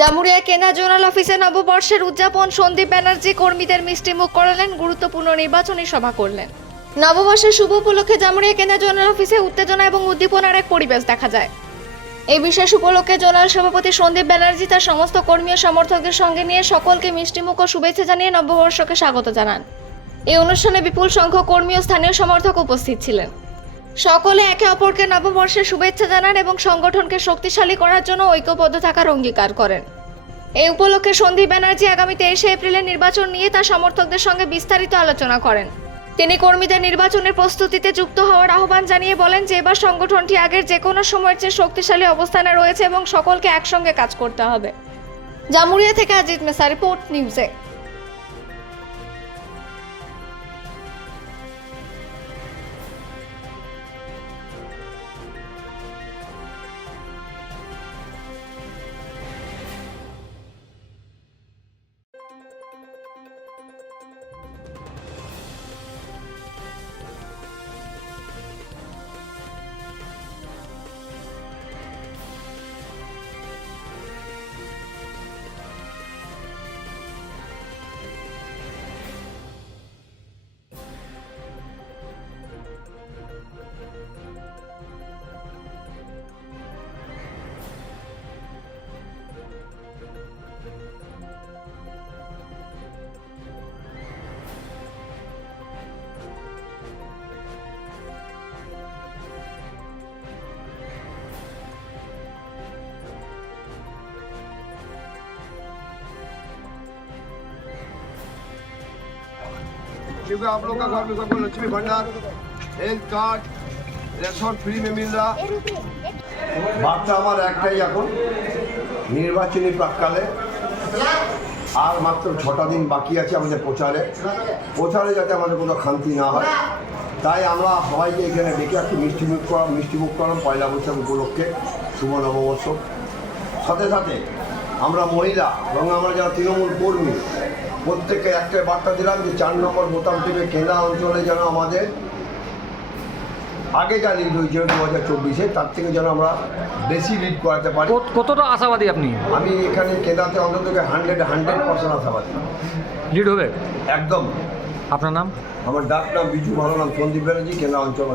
জামুরিয়া কেনা জোনাল অফিসে নববর্ষের উদযাপন। সন্দীপ ব্যানার্জি কর্মীদের মিষ্টিমুখ করালেন, গুরুত্বপূর্ণ নির্বাচনী সভা করলেন। নববর্ষের শুভ উপলক্ষে জামুরিয়া কেনা জোনাল অফিসে উত্তেজনা এবং উদ্দীপনার এক পরিবেশ দেখা যায়। এই বিশেষ উপলক্ষে জোনাল সভাপতি সন্দীপ ব্যানার্জি তার সমস্ত কর্মী ও সমর্থকদের সঙ্গে নিয়ে সকলকে মিষ্টিমুখ ও শুভেচ্ছা জানিয়ে নববর্ষকে স্বাগত জানান। এই অনুষ্ঠানে বিপুল সংখ্যক কর্মী ও স্থানীয় সমর্থক উপস্থিত ছিলেন। সকলে একে অপরকে নববর্ষের শুভেচ্ছা জানান এবং সংগঠনকে শক্তিশালী করার জন্য ঐক্যবদ্ধ থাকার অঙ্গীকার করেন। এই উপলক্ষে সন্দীপ ব্যানার্জি আগামী 23শে এপ্রিলের নির্বাচন নিয়ে তার সমর্থকদের সঙ্গে বিস্তারিত আলোচনা করেন। তিনি কর্মীদের নির্বাচনের প্রস্তুতিতে যুক্ত হওয়ার আহ্বান জানিয়ে বলেন যে এবার সংগঠনটি আগের যে কোনো সময়ের চেয়ে শক্তিশালী অবস্থানে রয়েছে এবং সকলকে একসঙ্গে কাজ করতে হবে। জামুরিয়া থেকে আজিত মেসা, রিপোর্ট নিউজে। क्योंकि आप लोग का घर में सबको लक्ष्मी भंडार हेल्थ कार्ड रेशन फ्री में मिल रहा। বার্তা আমার একটাই, এখন নির্বাচনী প্রাককালে আর মাত্র 6টা দিন বাকি আছে আমাদের প্রচারে যাতে আমাদের কোনো খামতি না হয়, তাই আমরা সবাইকে এখানে ডেকে একটু মিষ্টিমুখ করাম পয়লা বৈশাখ উপলক্ষে, শুভ নববর্ষ। সাথে সাথে আমরা মহিলা এবং আমরা যারা তৃণমূল কর্মী প্রত্যেককে একটাই বার্তা দিলাম যে 4 নম্বর বোতাম থেকে কেনা অঞ্চলে যেন আমাদের আগে যা লিড হয়েছে 2024-এ তার থেকে যেন আমরা বেশি লিড করাতে পারি। কতটা আশাবাদী আপনি? আমি এখানে কেনাতে অন্তত 100% আশাবাদী লিড হবে একদম। আপনার নাম? আমার ডাক নাম বিজু, ভালো নাম সন্দীপ ব্যানার্জি, কেনা অঞ্চল।